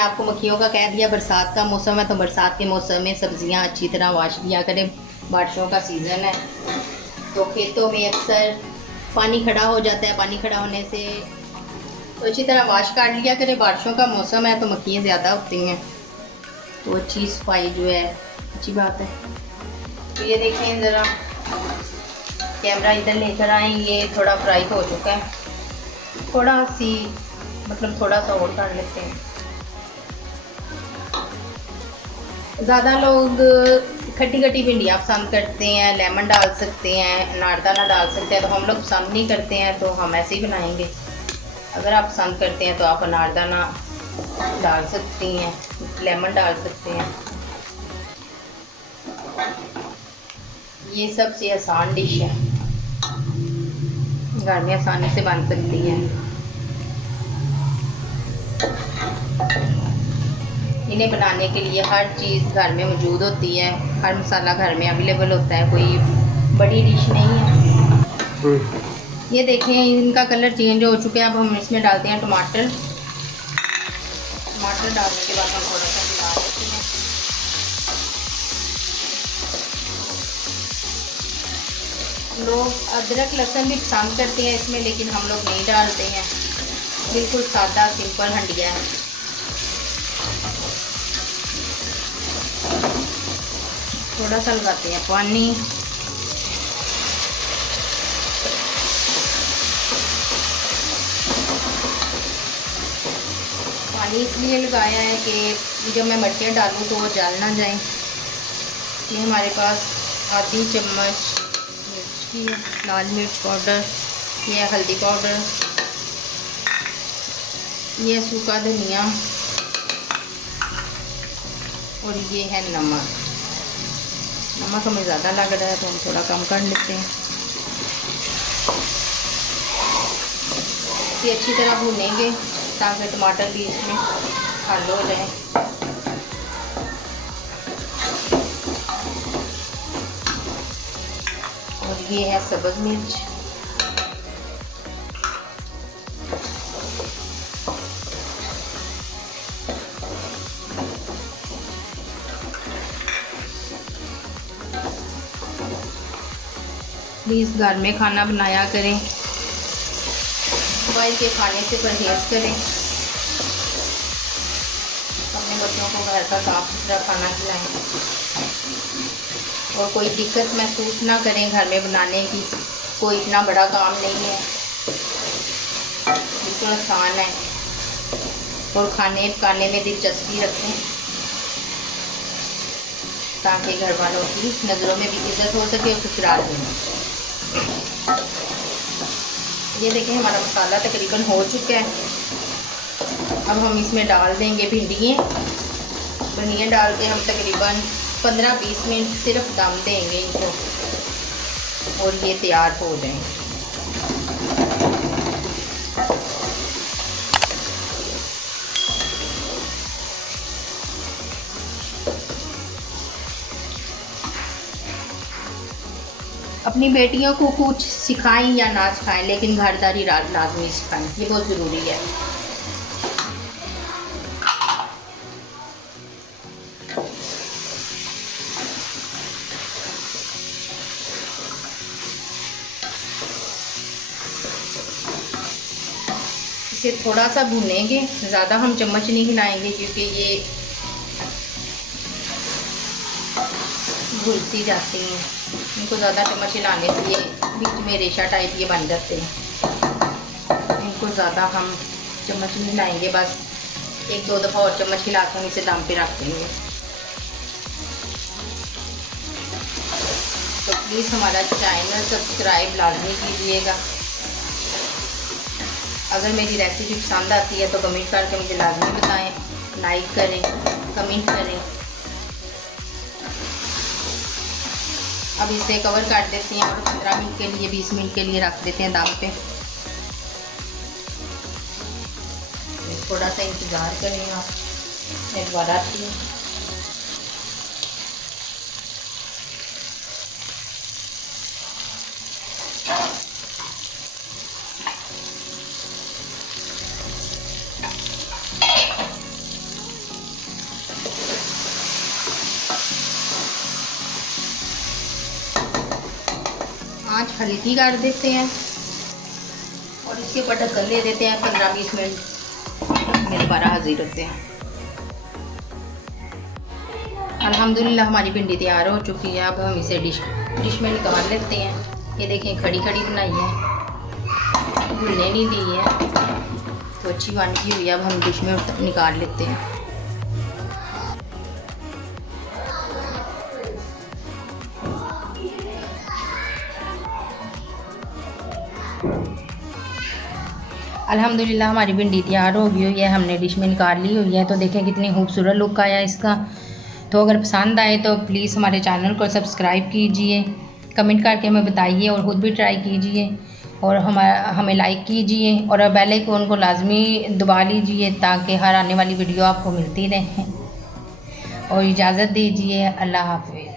आपको मक्खियों का कह दिया, बरसात का मौसम है तो बरसात के मौसम में सब्जियां अच्छी तरह वाश किया करें। बारिशों का सीज़न है तो खेतों में अक्सर पानी खड़ा हो जाता है। पानी खड़ा होने से तो अच्छी तरह वाश काट लिया करें। बारिशों का मौसम है तो मक्खियाँ ज़्यादा होती हैं, तो अच्छी सफाई जो है अच्छी बात है। तो ये देखें ज़रा, कैमरा इधर लेकर आए, ये थोड़ा फ्राई हो चुका है, थोड़ा सी मतलब थोड़ा सा और कर लेते हैं। ज़्यादा लोग खट्टी खट्टी भिंडियाँ पसंद करते हैं, लेमन डाल सकते हैं, अनारदाना डाल सकते हैं, तो हम लोग पसंद नहीं करते हैं तो हम ऐसे ही बनाएंगे। अगर आप पसंद करते हैं तो आप अनारदाना डाल सकती हैं, लेमन डाल सकते हैं। ये सबसे आसान डिश है, घर में आसानी से बन सकती है। इन्हें बनाने के लिए हर चीज़ घर में मौजूद होती है, हर मसाला घर में अवेलेबल होता है, कोई बड़ी डिश नहीं है। ये देखें इनका कलर चेंज हो चुका है। अब हम इसमें डालते हैं टमाटर। टमाटर डालने के बाद हम थोड़ा सा मिला देते हैं। लोग अदरक लहसुन भी पसंद करते हैं इसमें, लेकिन हम लोग नहीं डालते हैं। बिल्कुल सादा सिंपल हंडिया है। थोड़ा सा लगाते हैं पानी। पानी इसलिए लगाया है कि जब मैं मिर्चें डालूँ तो वो जल ना जाए। ये हमारे पास आधी चम्मच मिर्च की है, लाल मिर्च पाउडर, ये हल्दी पाउडर, ये सूखा धनिया और ये है नमक। नमक हमें ज़्यादा लग रहा है तो हम थोड़ा कम कर लेते हैं। ये अच्छी तरह भूनेंगे ताकि टमाटर भी इसमें हल हो जाए। और ये है सब्ज़ मिर्च। प्लीज़ घर में खाना बनाया करें, मोबाइल के खाने से परहेज़ करें। अपने बच्चों को घर का साफ सुथरा खाना खिलाएं और कोई दिक्कत महसूस ना करें घर में बनाने की। कोई इतना बड़ा काम नहीं है, बिल्कुल आसान है। और खाने पकाने में दिलचस्पी रखें ताकि घर वालों की नज़रों में भी इज्जत हो सके और ससुराल में। ये देखें हमारा मसाला तकरीबन हो चुका है। अब हम इसमें डाल देंगे भिंडियाँ। भिंडियाँ डाल के हम तकरीबन 15-20 मिनट सिर्फ दम देंगे इनको और ये तैयार हो जाएंगे। अपनी बेटियों को कुछ सिखाएं या ना सिखाएं, लेकिन घरदारी लाजमी सिखाएं, ये बहुत ज़रूरी है। इसे थोड़ा सा भूनेंगे, ज़्यादा हम चम्मच नहीं हिलाएंगे क्योंकि ये घुलती जाती हैं। इनको ज़्यादा चम्मच हिलाने से ये बीच में रेशा टाइप ये बन जाते हैं। इनको ज़्यादा हम चम्मच नहीं हिलाएंगे, बस 1-2 दफ़ा और चम्मच हिला कर हम इसे दम पे रख देंगे। तो प्लीज़ हमारा चैनल सब्सक्राइब लाजमी कीजिएगा। अगर मेरी रेसिपी पसंद आती है तो कमेंट करके मुझे लाजमी बताएं, लाइक करें, कमेंट करें। अब इसे कवर कर देते हैं और 15 मिनट के लिए 20 मिनट के लिए रख देते हैं दम पे। थोड़ा सा इंतज़ार करें आप, मैं दोबारा आती हूँ। आंच हल्की कर देते हैं और इसके ऊपर ढक्कन दे देते हैं। 15-20 मिनट में दोबारा हाजिर होते हैं। अल्हम्दुलिल्लाह हमारी भिंडी तैयार हो चुकी है। अब हम इसे डिश में निकाल लेते हैं। ये देखें खड़ी खड़ी बनाई है, घुलने नहीं दी है, तो अच्छी वानगी हुई है। अब हम डिश में निकाल लेते हैं। अल्हम्दुलिल्लाह हमारी भिंडी तैयार हो गई हुई है, हमने डिश में निकाल ली हुई है। तो देखें कितनी खूबसूरत लुक आया इसका। तो अगर पसंद आए तो प्लीज़ हमारे चैनल को सब्सक्राइब कीजिए, कमेंट करके हमें बताइए और ख़ुद भी ट्राई कीजिए और हमें लाइक कीजिए और बेल आइकन को लाजमी दबा लीजिए ताकि हर आने वाली वीडियो आपको मिलती रहे। और इजाज़त दीजिए, अल्लाह हाफ़िज़।